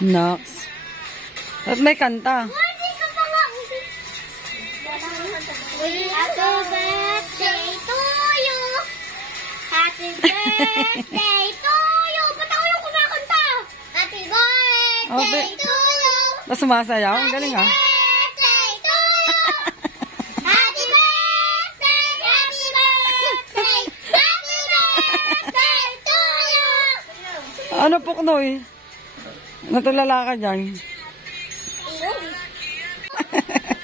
Nox. At may kanta. Happy birthday to you. Happy birthday to you. Ba't ako yung kumakanta? Happy birthday to you. Tapos sumasayaw. Ang galing ah. Birthday to you. Happy birthday. Happy birthday. Happy birthday to you. Ano Puknoy? Natulala ka dyan.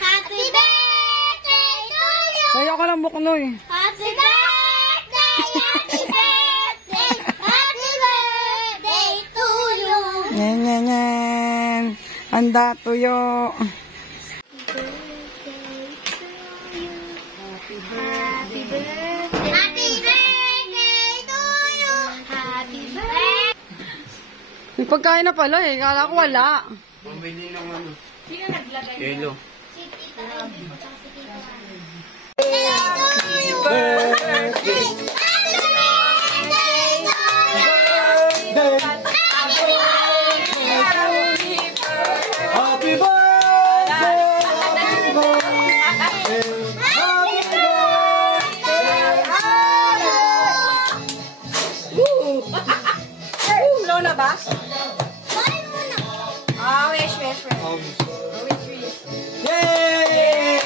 Happy birthday to you. Sayo ka lang Puknoy. Happy birthday. Happy birthday. Happy birthday to you. Nyen, nyen, nyen. Handa tuyo. Happy birthday. Happy birthday to you. Happy birthday. May pagkain na pala eh. Kala ko wala. Pambili ng ano. Kilo. Happy birthday! Lola ba? Ah, wish. Yay!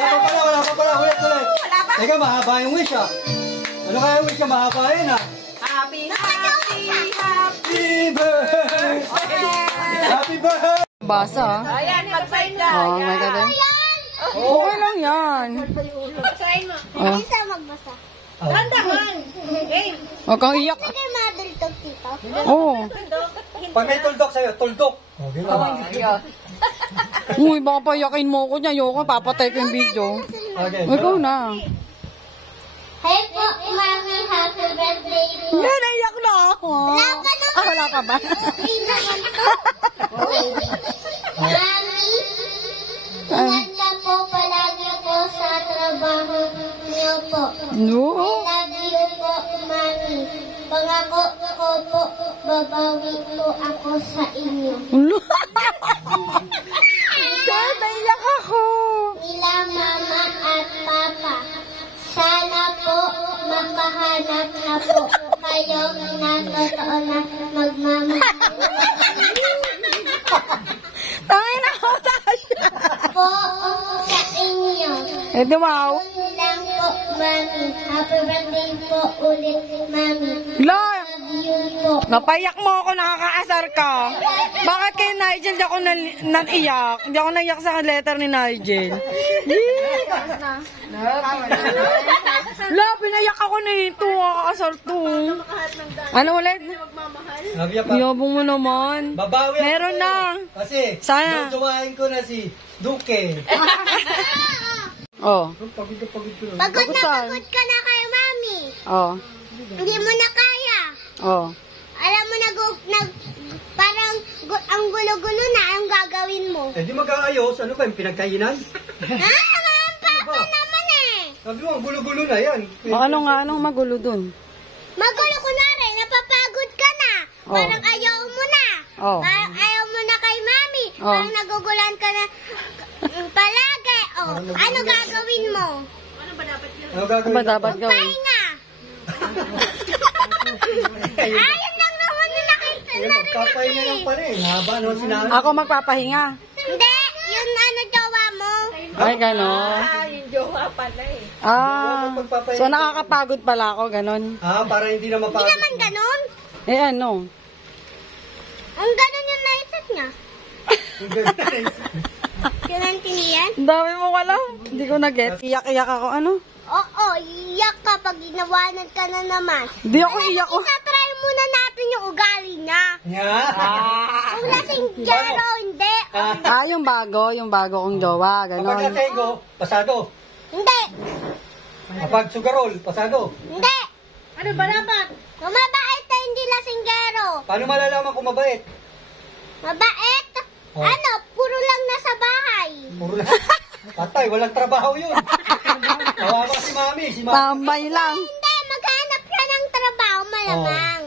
Wala pa pala. Ulit. Teka, mahaba yung wish ah. Ano kaya yung wish na mahaba yun ah? Happy birthday! Happy birthday! Basa ah. Ayan, mag-fight ka. Oh, my God. Okay lang yan. Try mo. Oh. Isa magbasa. Tandaman. Hey, Huwag kang iyak. Sige, mother to tito. Oo. Pag may tuldok sa'yo, tuldok. Oh, gano'n. Uy, baka payakin mo ako niya. Ayoko, papatay ko yung video. Okay. Ikaw na. Hey po, Mami, happy birthday po. Yan, naiyak na ako. Wala ka na. Ah, wala ka ba? Hindi naman to. Mami, ingat ka po palagi po sa trabaho niyo po. No. I love you po, Mami. Pangako ko po, babawi po ako sa inyo. Dad, naiyak ako. Nila Mama at Papa. Sana po makahanap na po kayo na totoo na magmamahal Tangin na ako, Tasha. po sa inyo. Eh, di wow. Yun lang po, Mami. Happy birthday po ulit, Mami. La, Love you po. napayak mo ako, nakakaasar ka. Bakit kay Nigel di ako naiyak? Hindi ako naiyak sa letter ni Nigel. La, pinayak ako nito. Nakakaasar to. Ano ulit? Sabi pa. Yabong mo naman. Babawi ako Meron sa'yo. na. Kasi, Sana. duduwain ko na si Duque. Oh. Pagod na. Pagod na saan? pagod ka na kay Mami. Oh. Hindi mo na kaya. Oh. Alam mo, parang ang gulo-gulo na ang gagawin mo. Eh di mag-aayos. Ano ba yung pinagkainan? Ang papa naman eh. Sabi mo, ang gulo-gulo na yan. Anong magulo dun? Magulo ko na rin, napapagod ka na. Oh. Parang ayaw mo na. Oh. Parang ayaw mo na kay Mami. Oh. Parang nagugulan ka na palagi. Oh. Ano gagawin mo? Ano Ano gagawin? ba dapat gawin? Pahinga. Ayun lang naman yung nakita Eh, na magpapahinga lang pala eh. Haba no sinabi. Ako magpapahinga. Hindi, yun ano jowa mo. Ay, gano'n. yung jowa pala eh. Ah, so nakakapagod pala ako, gano'n. Ah, para hindi na Hindi mapagod. naman ganon. Eh, ano? Ang ganon yung naisip niya. Yun ang tiniyan. Ang dami mo alam. Hindi ko na-get. Iyak-iyak ako, ano? Oo, iyak ka pag ginawanan ka na naman. Hindi ako iyak ko. Itatry muna natin yung ugali niya. Nga. Kung lasing jero, hindi. Ah, yung bago kong jowa, Kapag gano'n. lasego, pasado. Hindi. Kapag sugarol, pasado. Hindi. Ano ba dapat? Mabait na hindi lasinggero. Paano malalaman kung mabait? Mabait? Oh. Ano, puro lang nasa bahay. Puro na. Patay, walang trabaho yun. Kawawa si Mami. Si Mami. Tambay lang. Hindi, maghanap siya ng trabaho, malamang.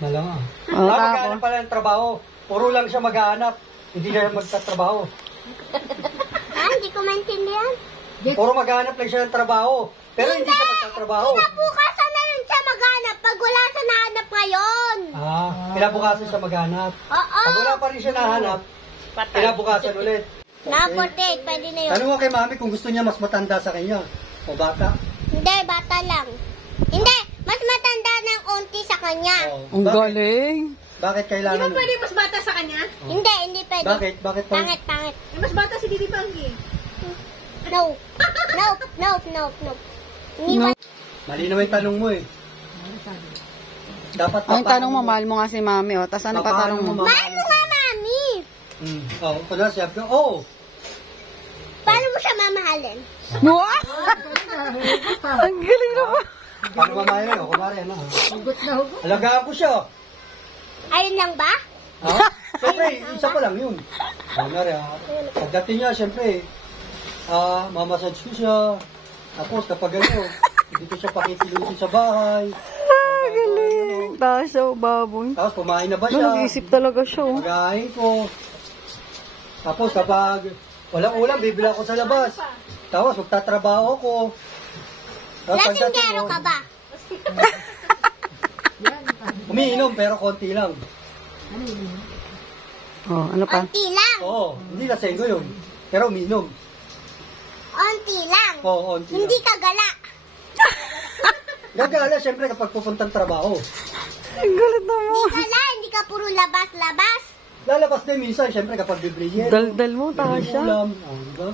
Malamang. Oh, Magkano pala ng trabaho? puro lang siya maghahanap. Hindi siya magtatrabaho. Hindi ko maintindihan. Puro maghahanap lang siya ng trabaho. Pero hindi siya magtatrabaho. Kinabukasan na rin siya maghanap pag wala siya nahanap ngayon. Kinabukasan siya maghanap. Oo. Pag wala pa rin siya nahanap, kinabukasan ulit. Na 48, pwede na yun. Tanong mo kay mami kung gusto niya mas matanda sa kanya. O bata. Hindi, bata lang. Hindi, mas matanda ng onti sa kanya. Ang galing. Bakit Di ba kailangan? pwede mas bata sa kanya? Hindi pwede. Bakit? Bakit pa? Pangit. Eh, mas bata si Didi Panggi. No. Iniwan. Mali naman yung tanong mo eh. Dapat Ang tanong mo, mahal mo nga si mami, o. Tapos ano pa tanong mo? Mahal mo nga, mami. Kung siya, Paano mo siya mamahalin? Wow! Ang galing naman. paano mamayan yun? Kumari, ano? Alagaan ko siya. Ayun lang ba? Siyempre, isa pa lang yun. Kumari, pagdating niya, siyempre, mamassage ko siya. Tapos, kapag ano, hindi ko siya pakikilusin sa bahay. Galing. Tasha, baboy. Tapos, kumain na ba No, siya? nag-isip talaga siya, oh. Magain ko. Tapos kapag walang ulam, bibili ako sa labas. Tapos magtatrabaho ko. Tapos pagdating Lasinggero ko, ka ba? umiinom pero konti lang. Oh, ano pa? Onti lang. Oo, hindi lasenggo yun. Pero umiinom. Onti lang. Oo, konti Hindi lang. ka gala. Gagala siyempre kapag pupuntang trabaho. Ang galit naman. Gala, hindi ka puro labas-labas. Lalabas din minsan siyempre kapag bibliyen. Daldal mo, Tasha. Ulam. Diba?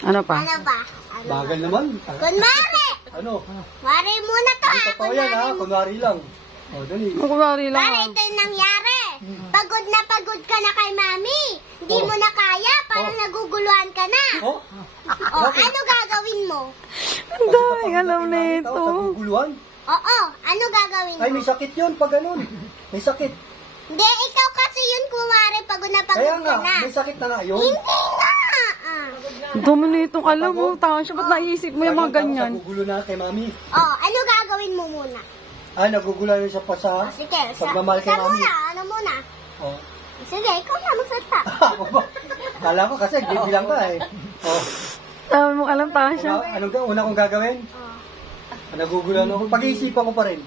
Ano pa? Ano ba? Bagal naman. Kunwari. Ano? Wari muna to Hindi ha. totoo yan ha. Kunwari lang. O, dali. Ang kunwari lang. Kunwari, ito yung nangyari. Pagod na pagod ka na kay mami. Hindi mo na kaya. Parang naguguluhan ka na. Oh? Ano gagawin mo? Ang daming alam na Sa ito. guguluhan. Ano gagawin mo? Ay, may sakit yun pag ganun. May sakit. Hindi, ikaw kasi yun kunwari pagod na Kaya pagod nga, ka na. may sakit na nga yun. Hindi nga. Ang dumi na itong alam mo, Tasha. Ba't naisip mo yung mga ganyan? Nagugulo na kay mami. Ano gagawin mo muna? Nagugulo na siya pa sa... Sige, Pagmamahal kay mami. Ano muna? Oh. Sige, ikaw na magsalita. Kala ko kasi, bibilang ka eh. Oh. Sabi mo alam, Tasha. Anong una kong gagawin? Nagugulan ako. Pag-iisipan ko pa rin.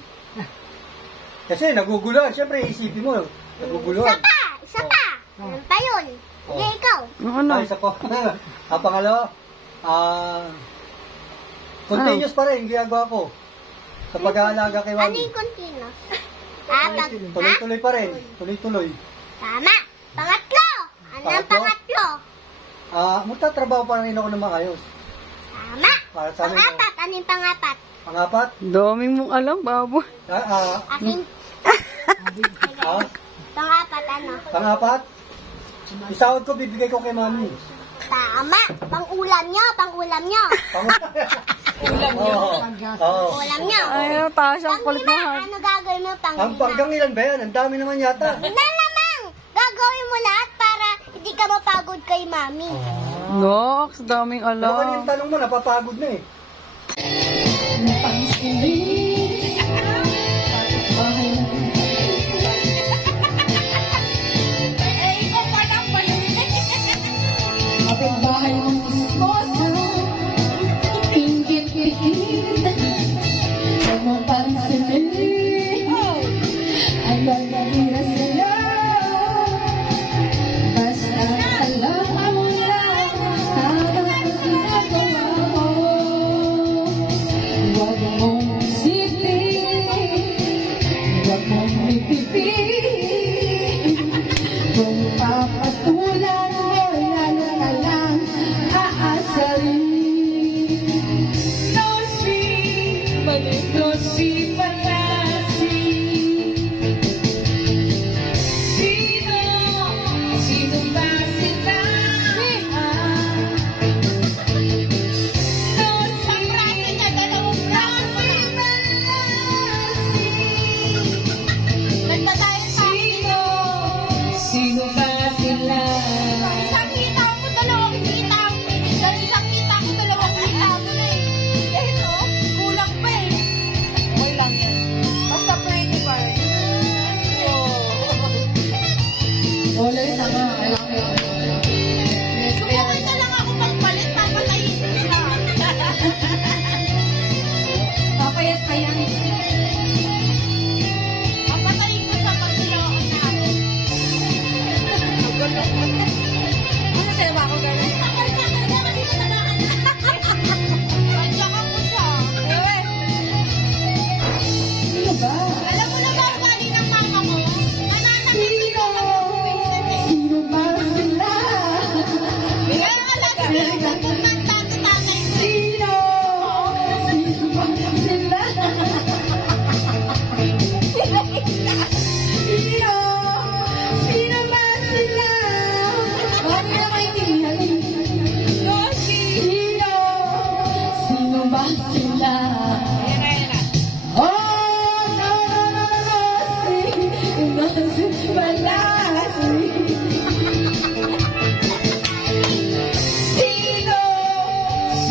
Kasi nagugulan. Siyempre, isipin mo. Naguguluhan. Isa pa. Ano pa yun? Sige, ikaw. Ano? Isa pa. Ang pangalawa, continuous pa rin ginagawa ko. Sa pag-aalaga kay Ano mami. yung continuous? Tuloy-tuloy pa rin. Tuloy-tuloy. Tama. Pangatlo. Ano ang Pangatlo? pangatlo? Magtatrabaho pa rin ako ng maayos. Tama. Para sa amin, Pangapat. Ano yung pangapat? Pangapat, Daming mong alam, baboy. Asin. Pangapat ano? pangapat, isahod ko, bibigay ko kay mami. Tama. Pang-ulam nyo. Pang-ulam nyo. Ulam nyo. Oo. Ulam nyo. Ay, Tasha, ang kulit mo, Pang-lima. ha? Ano gagawin mo pang-lima? Ang panggang ilan ba yan? Ang dami naman yata. Lamang. Gagawin mo lahat para hindi ka mapagod kay mami. Nox, daming Ano alam. yung tanong mo, napapagod na eh. Kapit-bahay ng ismosa, pinggit-pikit, huwag mong pansinin, ang gagawin sa'yo. Basta alam mo lang, habang ginagawa mo, huwag mong isipin, huwag mong ipipin, kung papatulan mo, lalo ka lang aasarin. No sweet, no sweet palasi. Sino ba sila? No sweet, no sweet palasi. wala.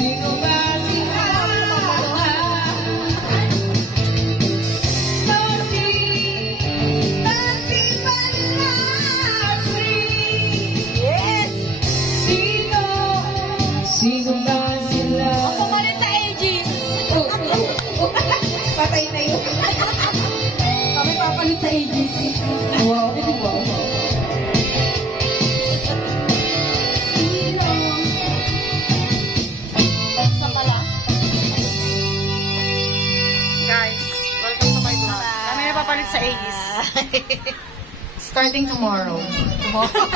Sino ba sila? Sino ba sila? Pumalit sa ages. Patay na yun. Kami papalit sa ages. Wow, wow. Isa pala. Guys, welcome to my vlog. Kami na papalit sa ages. Starting tomorrow. Tomorrow.